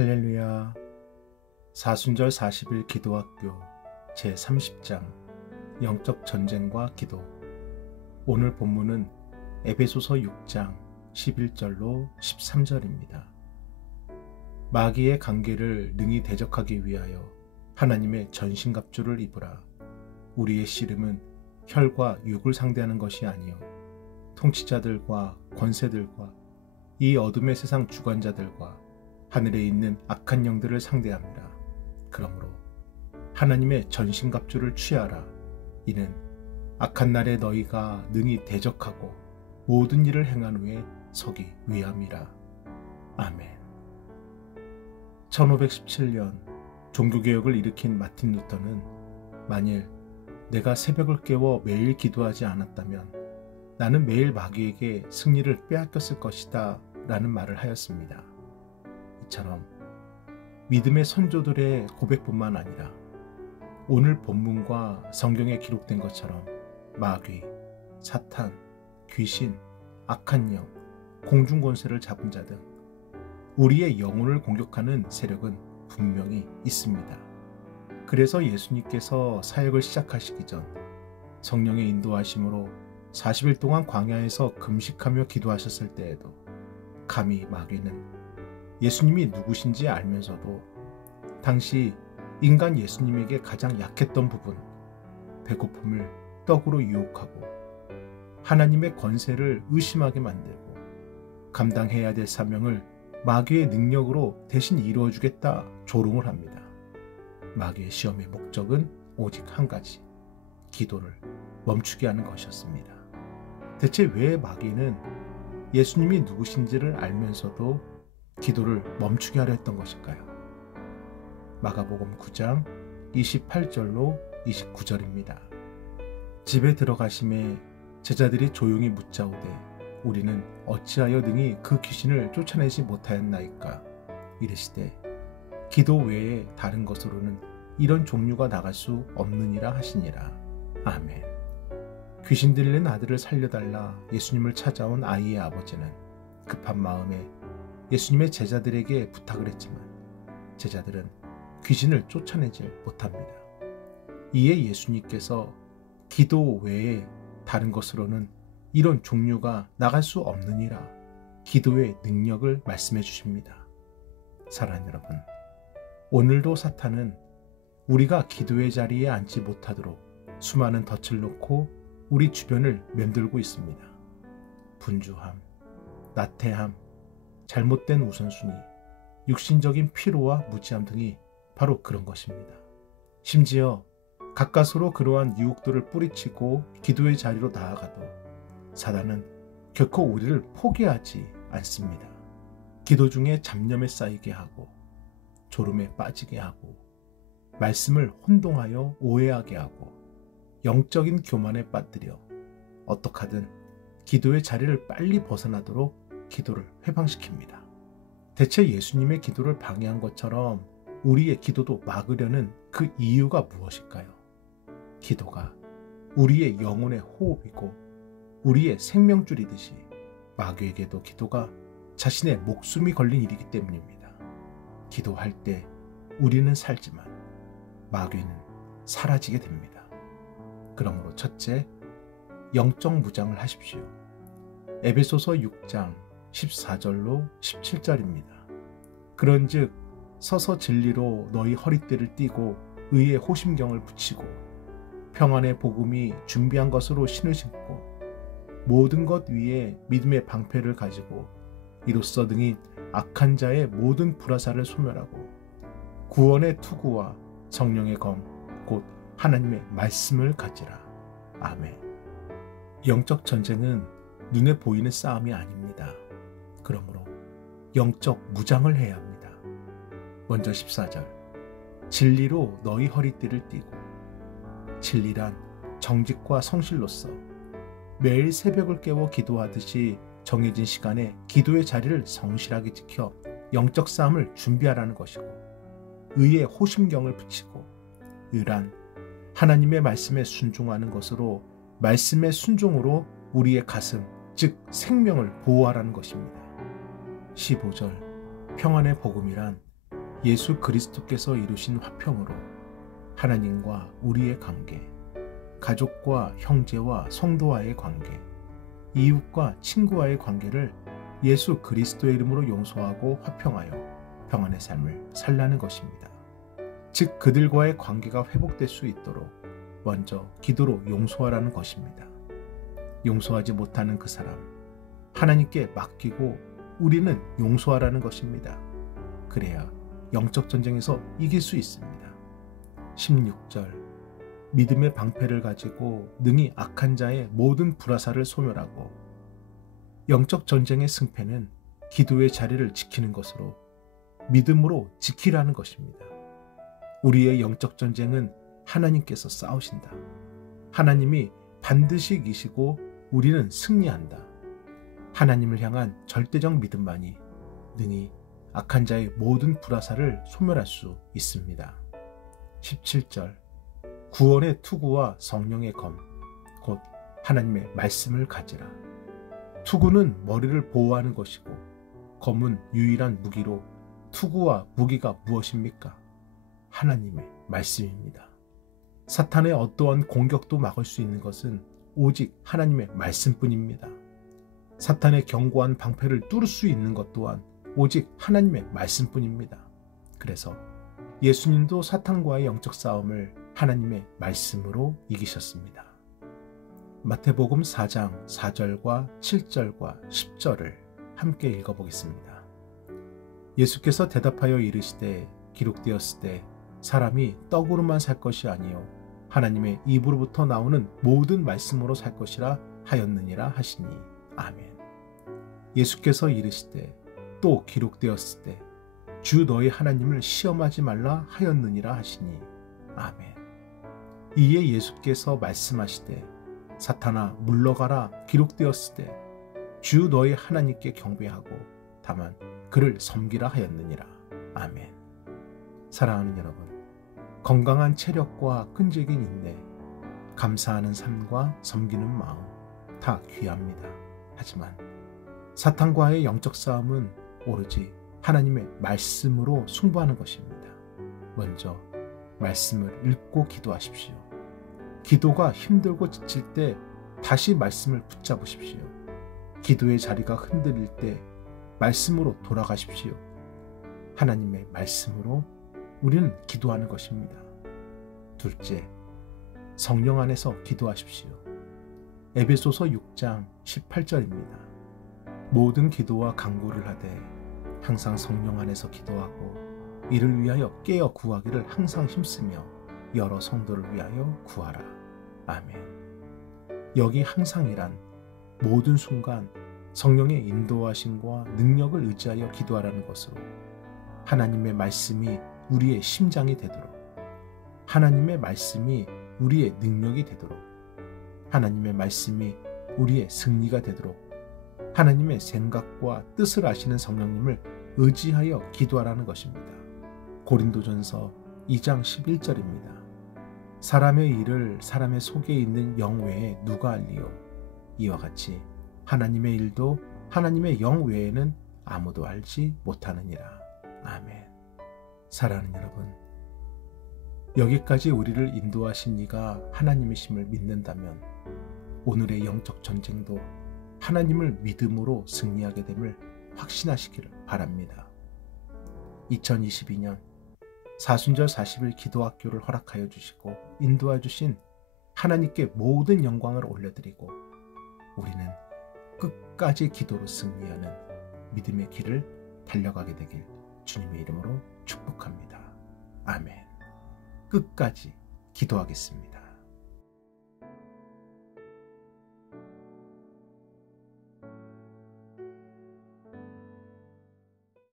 할렐루야. 사순절 40일 기도학교 제30장 영적 전쟁과 기도. 오늘 본문은 에베소서 6장 11절로 13절입니다. 마귀의 관계를 능히 대적하기 위하여 하나님의 전신갑주를 입으라. 우리의 씨름은 혈과 육을 상대하는 것이 아니요 통치자들과 권세들과 이 어둠의 세상 주관자들과 하늘에 있는 악한 영들을 상대합니다. 그러므로 하나님의 전신갑주를 취하라. 이는 악한 날에 너희가 능히 대적하고 모든 일을 행한 후에 서기 위함이라. 아멘. 1517년 종교개혁을 일으킨 마틴 루터는 만일 내가 새벽을 깨워 매일 기도하지 않았다면 나는 매일 마귀에게 승리를 빼앗겼을 것이다 라는 말을 하였습니다. 이처럼 믿음의 선조들의 고백뿐만 아니라 오늘 본문과 성경에 기록된 것처럼 마귀, 사탄, 귀신, 악한 영, 공중권세를 잡은 자 등 우리의 영혼을 공격하는 세력은 분명히 있습니다. 그래서 예수님께서 사역을 시작하시기 전 성령의 인도하심으로 40일 동안 광야에서 금식하며 기도하셨을 때에도 감히 마귀는 예수님이 누구신지 알면서도 당시 인간 예수님에게 가장 약했던 부분, 배고픔을 떡으로 유혹하고 하나님의 권세를 의심하게 만들고 감당해야 될 사명을 마귀의 능력으로 대신 이루어주겠다 조롱을 합니다. 마귀의 시험의 목적은 오직 한 가지, 기도를 멈추게 하는 것이었습니다. 대체 왜 마귀는 예수님이 누구신지를 알면서도 기도를 멈추게 하려 했던 것일까요? 마가복음 9장 28절로 29절입니다. 집에 들어가심에 제자들이 조용히 묻자오되 우리는 어찌하여 능히 그 귀신을 쫓아내지 못하였나이까? 이르시되 기도 외에 다른 것으로는 이런 종류가 나갈 수 없느니라 하시니라. 아멘. 귀신 들린 아들을 살려달라 예수님을 찾아온 아이의 아버지는 급한 마음에 예수님의 제자들에게 부탁을 했지만 제자들은 귀신을 쫓아내지 못합니다. 이에 예수님께서 기도 외에 다른 것으로는 이런 종류가 나갈 수 없느니라 기도의 능력을 말씀해 주십니다. 사랑하는 여러분, 오늘도 사탄은 우리가 기도의 자리에 앉지 못하도록 수많은 덫을 놓고 우리 주변을 맴돌고 있습니다. 분주함, 나태함, 잘못된 우선순위, 육신적인 피로와 무지함 등이 바로 그런 것입니다. 심지어 가까스로 그러한 유혹들을 뿌리치고 기도의 자리로 나아가도 사단은 결코 우리를 포기하지 않습니다. 기도 중에 잡념에 쌓이게 하고 졸음에 빠지게 하고 말씀을 혼동하여 오해하게 하고 영적인 교만에 빠뜨려 어떡하든 기도의 자리를 빨리 벗어나도록 기도를 회방시킵니다. 대체 예수님의 기도를 방해한 것처럼 우리의 기도도 막으려는 그 이유가 무엇일까요? 기도가 우리의 영혼의 호흡이고 우리의 생명줄이듯이 마귀에게도 기도가 자신의 목숨이 걸린 일이기 때문입니다. 기도할 때 우리는 살지만 마귀는 사라지게 됩니다. 그러므로 첫째, 영적 무장을 하십시오. 에베소서 6장 14절로 17절입니다. 그런즉 서서 진리로 너희 허리띠를 띠고 의의 호심경을 붙이고 평안의 복음이 준비한 것으로 신을 신고 모든 것 위에 믿음의 방패를 가지고 이로써 등이 악한 자의 모든 불화살을 소멸하고 구원의 투구와 성령의 검 곧 하나님의 말씀을 가지라. 아멘. 영적 전쟁은 눈에 보이는 싸움이 아닙니다. 그러므로 영적 무장을 해야 합니다. 먼저 14절, 진리로 너희 허리띠를 띠고. 진리란 정직과 성실로서 매일 새벽을 깨워 기도하듯이 정해진 시간에 기도의 자리를 성실하게 지켜 영적 싸움을 준비하라는 것이고, 의의 호심경을 붙이고, 의란 하나님의 말씀에 순종하는 것으로 말씀의 순종으로 우리의 가슴, 즉 생명을 보호하라는 것입니다. 15절, 평안의 복음이란 예수 그리스도께서 이루신 화평으로 하나님과 우리의 관계, 가족과 형제와 성도와의 관계, 이웃과 친구와의 관계를 예수 그리스도의 이름으로 용서하고 화평하여 평안의 삶을 살라는 것입니다. 즉 그들과의 관계가 회복될 수 있도록 먼저 기도로 용서하라는 것입니다. 용서하지 못하는 그 사람, 하나님께 맡기고 우리는 용서하라는 것입니다. 그래야 영적 전쟁에서 이길 수 있습니다. 16절 믿음의 방패를 가지고 능히 악한 자의 모든 불화살을 소멸하고. 영적 전쟁의 승패는 기도의 자리를 지키는 것으로 믿음으로 지키라는 것입니다. 우리의 영적 전쟁은 하나님께서 싸우신다. 하나님이 반드시 이기시고 우리는 승리한다. 하나님을 향한 절대적 믿음만이 능히 악한 자의 모든 불화살을 소멸할 수 있습니다. 17절 구원의 투구와 성령의 검, 곧 하나님의 말씀을 가지라. 투구는 머리를 보호하는 것이고 검은 유일한 무기로 투구와 무기가 무엇입니까? 하나님의 말씀입니다. 사탄의 어떠한 공격도 막을 수 있는 것은 오직 하나님의 말씀뿐입니다. 사탄의 견고한 방패를 뚫을 수 있는 것 또한 오직 하나님의 말씀뿐입니다. 그래서 예수님도 사탄과의 영적 싸움을 하나님의 말씀으로 이기셨습니다. 마태복음 4장 4절과 7절과 10절을 함께 읽어보겠습니다. 예수께서 대답하여 이르시되 기록되었을 때 사람이 떡으로만 살 것이 아니요 하나님의 입으로부터 나오는 모든 말씀으로 살 것이라 하였느니라 하시니. 아멘. 예수께서 이르시되 또 기록되었을 때 주 너희 하나님을 시험하지 말라 하였느니라 하시니. 아멘. 이에 예수께서 말씀하시되 사탄아 물러가라 기록되었을 때 주 너희 하나님께 경배하고 다만 그를 섬기라 하였느니라. 아멘. 사랑하는 여러분, 건강한 체력과 끈질긴 인내, 감사하는 삶과 섬기는 마음 다 귀합니다. 하지만 사탄과의 영적 싸움은 오로지 하나님의 말씀으로 승부하는 것입니다. 먼저 말씀을 읽고 기도하십시오. 기도가 힘들고 지칠 때 다시 말씀을 붙잡으십시오. 기도의 자리가 흔들릴 때 말씀으로 돌아가십시오. 하나님의 말씀으로 우리는 기도하는 것입니다. 둘째, 성령 안에서 기도하십시오. 에베소서 6장 18절입니다. 모든 기도와 간구를 하되 항상 성령 안에서 기도하고 이를 위하여 깨어 구하기를 항상 힘쓰며 여러 성도를 위하여 구하라. 아멘. 여기 항상이란 모든 순간 성령의 인도하심과 능력을 의지하여 기도하라는 것으로 하나님의 말씀이 우리의 심장이 되도록, 하나님의 말씀이 우리의 능력이 되도록, 하나님의 말씀이 우리의 승리가 되도록 하나님의 생각과 뜻을 아시는 성령님을 의지하여 기도하라는 것입니다. 고린도전서 2장 11절입니다. 사람의 일을 사람의 속에 있는 영 외에 누가 알리요? 이와 같이 하나님의 일도 하나님의 영 외에는 아무도 알지 못하느니라. 아멘. 사랑하는 여러분, 여기까지 우리를 인도하신 이가 하나님이심을 믿는다면 오늘의 영적 전쟁도 하나님을 믿음으로 승리하게 됨을 확신하시기를 바랍니다. 2022년 사순절 40일 기도학교를 허락하여 주시고 인도해 주신 하나님께 모든 영광을 올려드리고 우리는 끝까지 기도로 승리하는 믿음의 길을 달려가게 되길 주님의 이름으로 축복합니다. 아멘. 끝까지 기도하겠습니다.